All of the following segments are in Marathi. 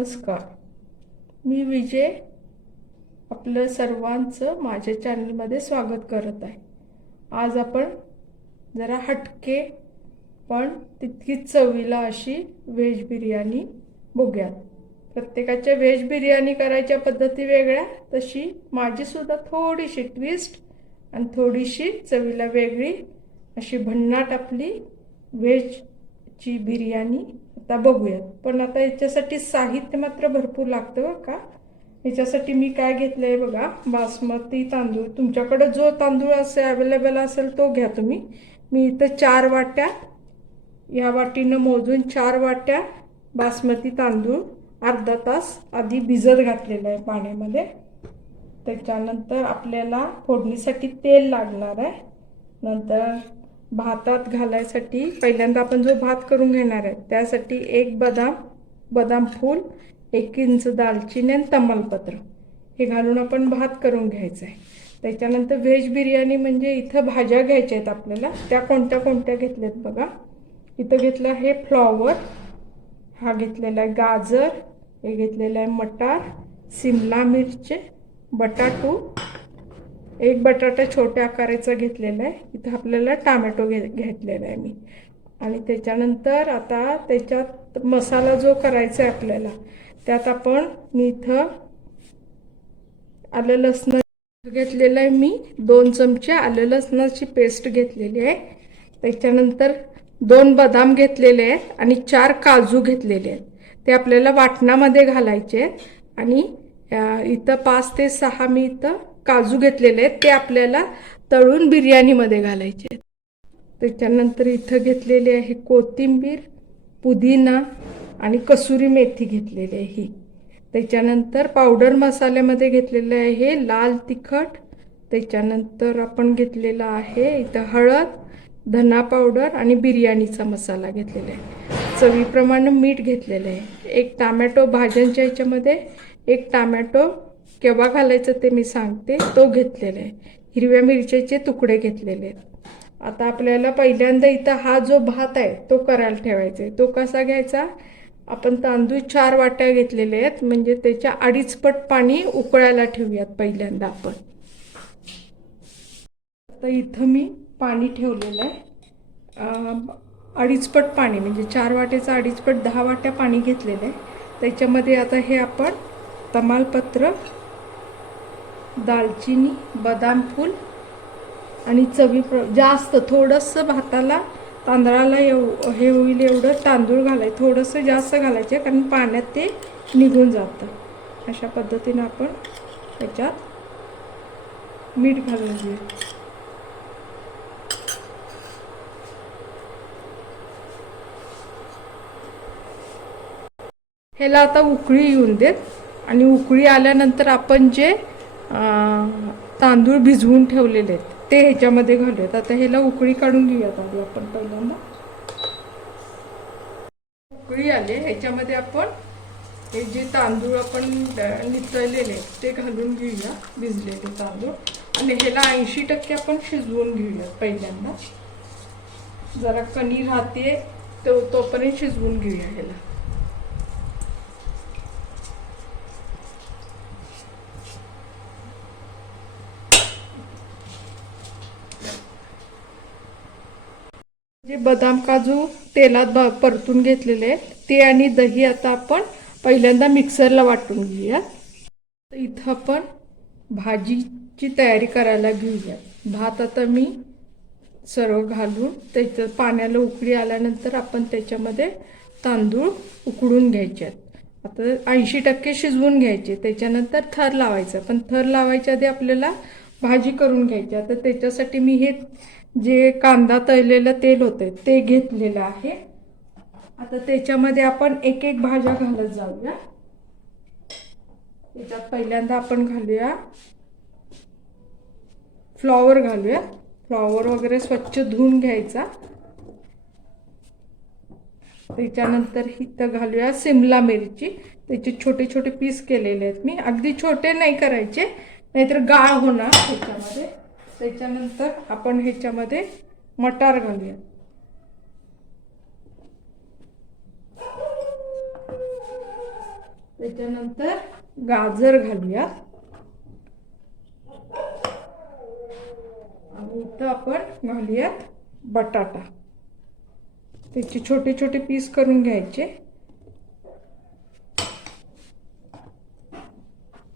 नमस्कार. मी विजय आपलं सर्वांचं माझ्या चॅनलमध्ये स्वागत करत आहे. आज आपण जरा हटके पण तितकीच चवीला अशी व्हेज बिर्याणी बघूयात. प्रत्येकाच्या व्हेज बिर्याणी करायच्या पद्धती वेगळ्या, तशी माझी सुद्धा थोडीशी ट्विस्ट आणि थोडीशी चवीला वेगळी अशी भन्नाट आपली व्हेजची बिर्याणी आता बघूयात. पण आता याच्यासाठी साहित्य मात्र भरपूर लागतं बरं का. याच्यासाठी मी काय घेतलं आहे बघा, बासमती तांदूळ. तुमच्याकडे जो तांदूळ असे अवेलेबल असेल तो घ्या तुम्ही. मी इथं 4 वाट्या, या वाटीनं मोजून 4 वाट्या बासमती तांदूळ अर्धा तास आधी भिजत घातलेलं आहे पाण्यामध्ये. त्याच्यानंतर आपल्याला फोडणीसाठी तेल लागणार आहे. नंतर भातात घालायसाठी पहिल्यांदा आपण जो भात करून घेणार आहे त्यासाठी 1 बदाम फूल, 1 इंच दालचिनी आणि तमालपत्र हे घालून आपण भात करून घ्यायचं आहे. त्याच्यानंतर व्हेज बिर्याणी म्हणजे इथं भाज्या घ्यायच्या आहेत आपल्याला. त्या कोणत्या कोणत्या घेतल्यात बघा. इथं घेतलं आहे फ्लॉवर, हा घेतलेला आहे गाजर, हे घेतलेलं आहे मटार, शिमला मिरची, बटाटो, 1 बटाटा छोट्या आकाराचा घेतलेला आहे. इथं आपल्याला टोमॅटो घेतलेला आहे मी. आणि त्याच्यानंतर आता त्याच्यात मसाला जो करायचा आहे आपल्याला, त्यात आपण मी इथं आलं लसण घेतलेलं आहे. मी 2 चमचे आलं लसणाची पेस्ट घेतलेली आहे. त्याच्यानंतर 2 बदाम घेतलेले आहेत आणि 4 काजू घेतलेले आहेत. ते आपल्याला वाटणामध्ये घालायचे आहेत. आणि इथं 5 ते 6 मी इथं काजू घेतलेले आहेत, ते आपल्याला तळून बिर्याणीमध्ये घालायचे आहेत. त्याच्यानंतर इथं घेतलेली आहे कोथिंबीर, पुदिना आणि कसुरी मेथी घेतलेली आहे ही. त्याच्यानंतर पावडर मसाल्यामध्ये घेतलेलं आहे लाल तिखट. त्याच्यानंतर आपण घेतलेला आहे इथं हळद, धना पावडर आणि बिर्याणीचा मसाला घेतलेला आहे. चवीप्रमाणे मीठ घेतलेलं आहे. 1 टोमॅटो भाज्यांच्या ह्याच्यामध्ये 1 टोमॅटो केव्हा घालायचं ते मी सांगते, तो घेतलेला आहे. हिरव्या मिरच्याचे तुकडे घेतलेले आहेत. आता आपल्याला पहिल्यांदा इथं हा जो भात आहे तो करायला ठेवायचा आहे. तो कसा घ्यायचा, आपण तांदूळ 4 वाट्या घेतलेले आहेत, म्हणजे त्याच्या 2.5 पट पाणी उकळायला ठेवूयात पहिल्यांदा आपण. आता इथं मी पाणी ठेवलेलं आहे 2.5 पट पाणी, म्हणजे 4 वाट्याचं 2.5 पट 10 वाट्या पाणी घेतलेलं आहे. त्याच्यामध्ये आता हे आपण तमालपत्र, दालचिनी, बदाम फूल आणि जास्त थोडंसं भाताला तांदळाला हे होईल एवढं तांदूळ घालायचं. थोडंसं जास्त घालायचे कारण पाण्यात ते निघून जातं. अशा पद्धतीनं आपण त्याच्यात मीठ घालून घेऊ. ह्याला आता उकळी येऊन देत. आणि उकळी आल्यानंतर आपण जे तांदूळ भिजवून ठेवलेले आहेत ते ह्याच्यामध्ये घालूयात. आता ह्याला उकळी काढून घेऊयात आधी आपण. पहिल्यांदा उकळी आले, ह्याच्यामध्ये आपण हे जे तांदूळ आपण नितळलेले ते घालून घेऊया, भिजलेले तांदूळ. आणि ह्याला 80% आपण शिजवून घेऊयात. पहिल्यांदा जरा कणी राहते तोपर्यंत शिजवून घेऊया ह्याला. जे बदाम काजू तेलात परतून घेतलेले आहेत ते आणि दही आता आपण पहिल्यांदा मिक्सरला वाटून घेऊया. इथं आपण भाजीची तयारी करायला घेऊया. भात आता मी सर्व घालून त्याच्या पाण्याला उकळी आल्यानंतर आपण त्याच्यामध्ये तांदूळ उकडून घ्यायचे आहेत. आता 80% शिजवून घ्यायचे. त्याच्यानंतर थर लावायचं. पण थर लावायच्या आधी आपल्याला भाजी करून घ्यायची. आता त्याच्यासाठी मी हे जे कांदा तळलेलं तेल होते ते घेतलेलं आहे. आता त्याच्यामध्ये आपण एक एक भाज्या घालत जाऊया. त्याच्यात पहिल्यांदा आपण घालूया फ्लॉवर घालूया. फ्लॉवर वगैरे स्वच्छ धुवून घ्यायचा. त्याच्यानंतर इथं घालूया शिमला मिरची. त्याचे छोटे छोटे पीस केलेले आहेत मी. अगदी छोटे नाही करायचे, नाहीतर गाळ होणार ह्याच्यामध्ये. त्याच्यानंतर आपण ह्याच्यामध्ये मटार घालूया. त्याच्यानंतर गाजर घालूया आणि इथं आपण घालूयात बटाटा. त्याचे छोटे छोटे पीस करून घ्यायचे.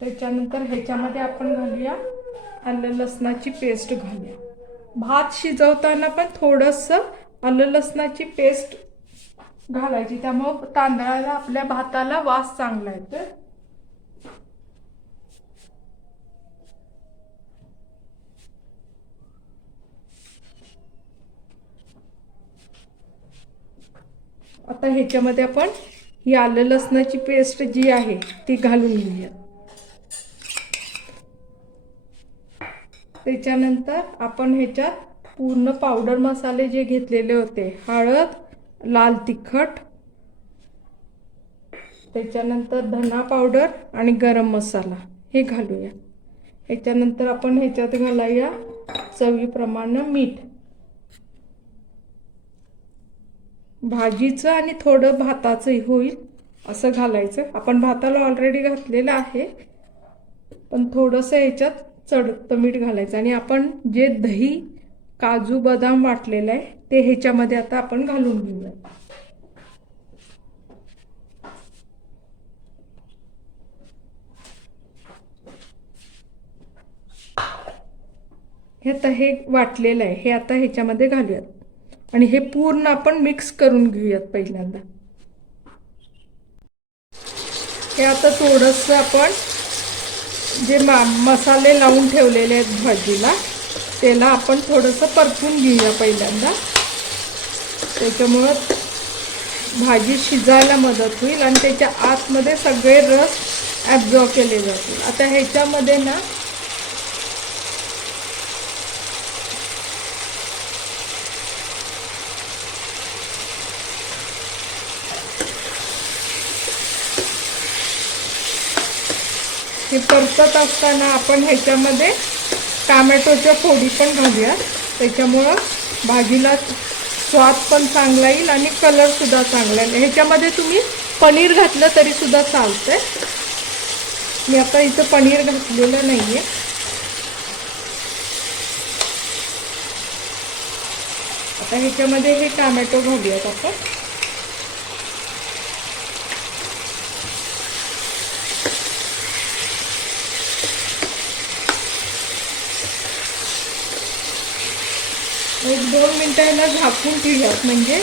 त्याच्यानंतर ह्याच्यामध्ये आपण घालूया आलं लसणाची पेस्ट घालूया. भात शिजवताना पण थोडंसं आलं लसणाची पेस्ट घालायची, त्यामुळे तांदळाला आपल्या भाताला वास चांगला येतो. आता ह्याच्यामध्ये आपण ही आलं लसणाची पेस्ट जी आहे ती घालून घेऊया. त्याच्यानंतर आपण ह्याच्यात पूर्ण पावडर मसाले जे घेतलेले होते, हळद, लाल तिखट, त्याच्यानंतर धना पावडर आणि गरम मसाला हे घालूया. ह्याच्यानंतर आपण ह्याच्यात घालूया चवीप्रमाणे मीठ. भाजीचं आणि थोडं भाताचं होईल असं घालायचं. आपण भाताला ऑलरेडी घातलेलं आहे, पण थोडंसं ह्याच्यात चढतं मीठ घालायचं. आणि आपण जे दही, काजू, बदाम वाटलेलं आहे ते ह्याच्यामध्ये आता आपण घालून घेऊया. हे आता हे वाटलेलं आहे हे आता ह्याच्यामध्ये घालूयात आणि हे पूर्ण आपण मिक्स करून घेऊयात पहिल्यांदा. हे आता थोडंसं आपण जे मसाले लावून ठेवलेले आहेत भाजीला त्याला आपण थोडंसं परतून घेऊया पहिल्यांदा. त्याच्यामुळं भाजी शिजायला मदत होईल आणि त्याच्या आतमध्ये सगळे रस ॲब्झॉर्ब केले जातील. आता ह्याच्यामध्ये ना हे परतत असताना आपण ह्याच्यामध्ये टोमॅटोच्या फोडी पण घालूया. त्याच्यामुळं भाजीला स्वाद पण चांगला येईल आणि कलरसुद्धा चांगला येईल. ह्याच्यामध्ये तुम्ही पनीर घातलं तरीसुद्धा चालतंय. मी आता इथं पनीर घातलेलं नाही आहे. आता ह्याच्यामध्ये हे टोमॅटो घालूयात आपण. एक 2 मिनिटं याला झाकून ठेवूयात. म्हणजे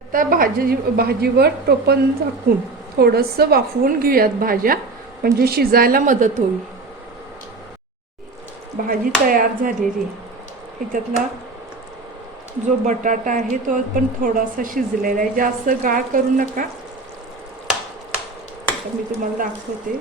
आता भाजीवर टोपण झाकून थोडंसं वाफवून घेऊयात भाज्या, म्हणजे शिजायला मदत होईल. भाजी तयार झालेली. ह्याच्यातला जो बटाटा आहे तो पण थोडासा शिजलेला आहे. जास्त गाळ करू नका. आता मी तुम्हाला दाखवते.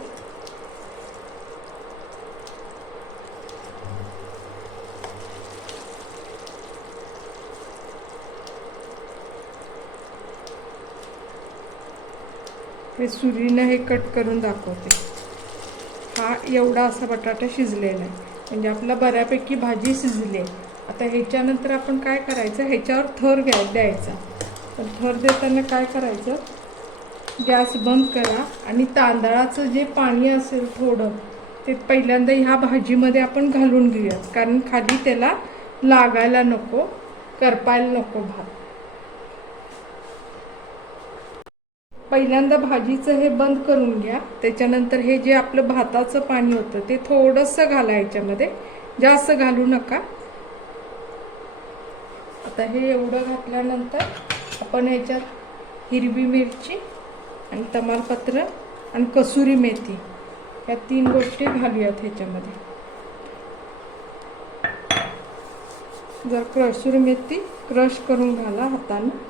हे सुरीनं हे कट करून दाखवते. हा एवढा असा बटाटा शिजलेला आहे, म्हणजे आपला बऱ्यापैकी भाजी शिजली आहे. आता ह्याच्यानंतर आपण काय करायचं, ह्याच्यावर थर द्यायचा. तर थर देताना काय करायचं, गॅस बंद करा आणि तांदळाचं जे पाणी असेल थोडं ते पहिल्यांदा ह्या भाजीमध्ये आपण घालून घेऊयात, कारण खाली त्याला लागायला नको, करपायला नको भात. पहिल्यांदा भाजीचं हे बंद करून घ्या. त्याच्यानंतर हे जे आपलं भाताचं पाणी होतं ते थोडंसं घाला ह्याच्यामध्ये, जास्त घालू नका. आता हे एवढं घातल्यानंतर आपण ह्याच्यात हिरवी मिरची आणि तमालपत्र आणि कसुरी मेथी या 3 गोष्टी घालूयात ह्याच्यामध्ये. जर कसुरी मेथी क्रश करून घाला हाताने.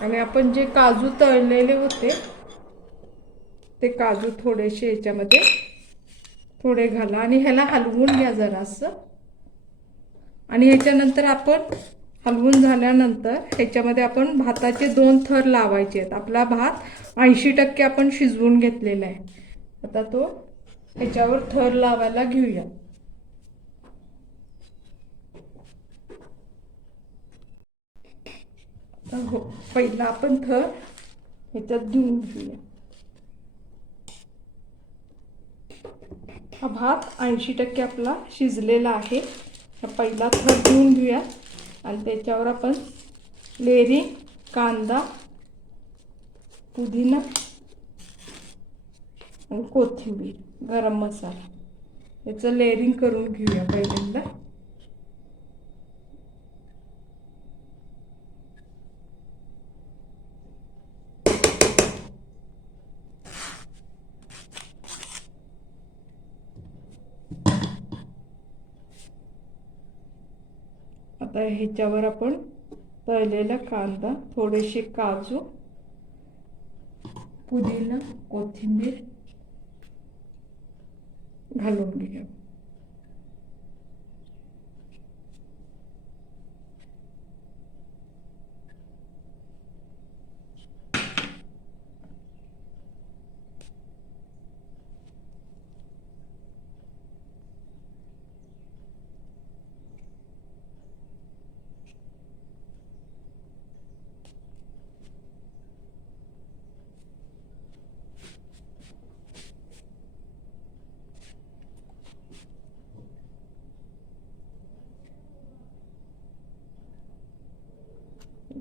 आणि आपण जे काजू तळलेले होते ते काजू थोडेसे याच्यामध्ये थोडे घाला आणि ह्याला हलवून घ्या जरासं. आणि ह्याच्यानंतर आपण हलवून झाल्यानंतर ह्याच्यामध्ये आपण भाताचे 2 थर लावायचे आहेत. आपला भात 80% आपण शिजवून घेतलेला आहे. आता तो ह्याच्यावर थर लावायला घेऊया. हो, पहिला आपण थर ह्याच्यात धुवून घेऊया. हा भात 80% आपला शिजलेला आहे. हा पहिला थर धुवून घेऊया आणि त्याच्यावर आपण लेरी, कांदा, पुदिना आणि कोथिंबीर, गरम मसाला याचं लेअरिंग करून घेऊया पहिल्यांदा. आता ह्याच्यावर आपण तळलेला कांदा, थोडेसे काजू, पुदिना, कोथिंबीर घालून घेऊया.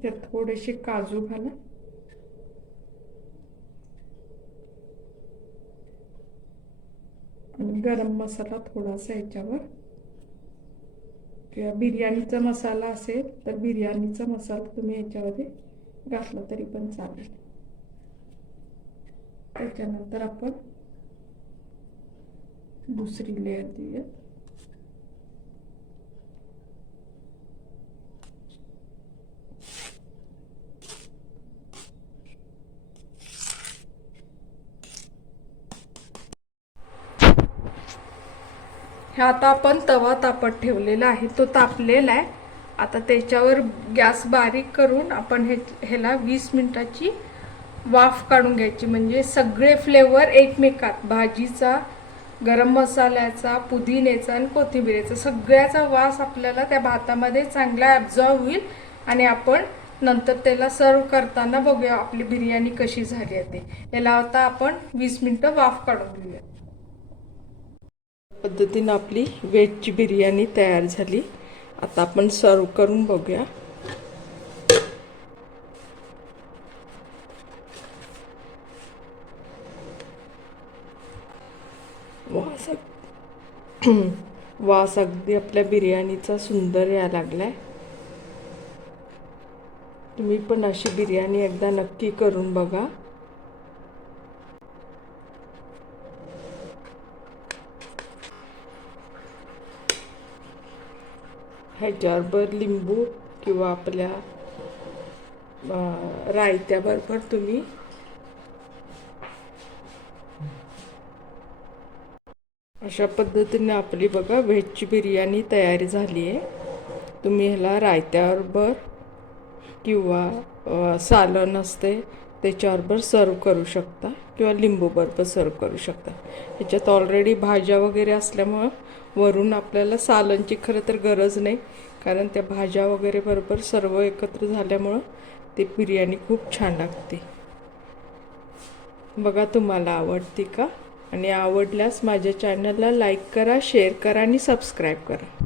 त्यात थोडेसे काजू घाला आणि गरम मसाला थोडासा ह्याच्यावर, किंवा बिर्याणीचा मसाला असेल तर बिर्याणीचा मसाला तुम्ही ह्याच्यामध्ये घातला तरी पण चालेल. त्याच्यानंतर आपण दुसरी लेअर देऊया. ह्या आता आपण तवा तापत ठेवलेला आहे, तो तापलेला आहे. आता त्याच्यावर गॅस बारीक करून आपण ह्याला 20 मिनिटाची वाफ काढून घ्यायची. म्हणजे सगळे फ्लेवर एकमेकात, भाजीचा, गरम मसाल्याचा, पुदिन्याचा आणि कोथिंबीरचा सगळ्याचा वास आपल्याला त्या भातामध्ये चांगला ॲब्झॉर्ब होईल आणि आपण नंतर त्याला सर्व करताना बघूया आपली बिर्याणी कशी झाली आहे ते. याला आता आपण 20 मिनिटं वाफ काढून घेऊया. पद्धतीनं आपली व्हेजची बिर्याणी तयार झाली. आता आपण सर्व करून बघूया. वास अगदी आपल्या बिर्याणीचा सुंदर यायला लागलाय. तुम्ही पण अशी बिर्याणी एकदा नक्की करून बघा. ह्याच्याबरोबर लिंबू किंवा आपल्या रायत्याबरोबर तुम्ही अशा पद्धतीने आपली बघा व्हेजची बिर्याणी तयारी झाली आहे. तुम्ही ह्याला रायत्याबरोबर किंवा सालन असते त्याच्याबरोबर सर्व करू शकता किंवा लिंबू बरोबर सर्व करू शकता. ह्याच्यात ऑलरेडी भाज्या वगैरे असल्यामुळं वरून आपल्याला सालनची खरं तर गरज नाही, कारण त्या भाज्या वगैरे बरोबर सर्व एकत्र झाल्यामुळं ती बिर्याणी खूप छान लागते. बघा तुम्हाला आवडते का? आणि आवडल्यास माझ्या चॅनलला लाईक करा, शेअर करा आणि सबस्क्राईब करा.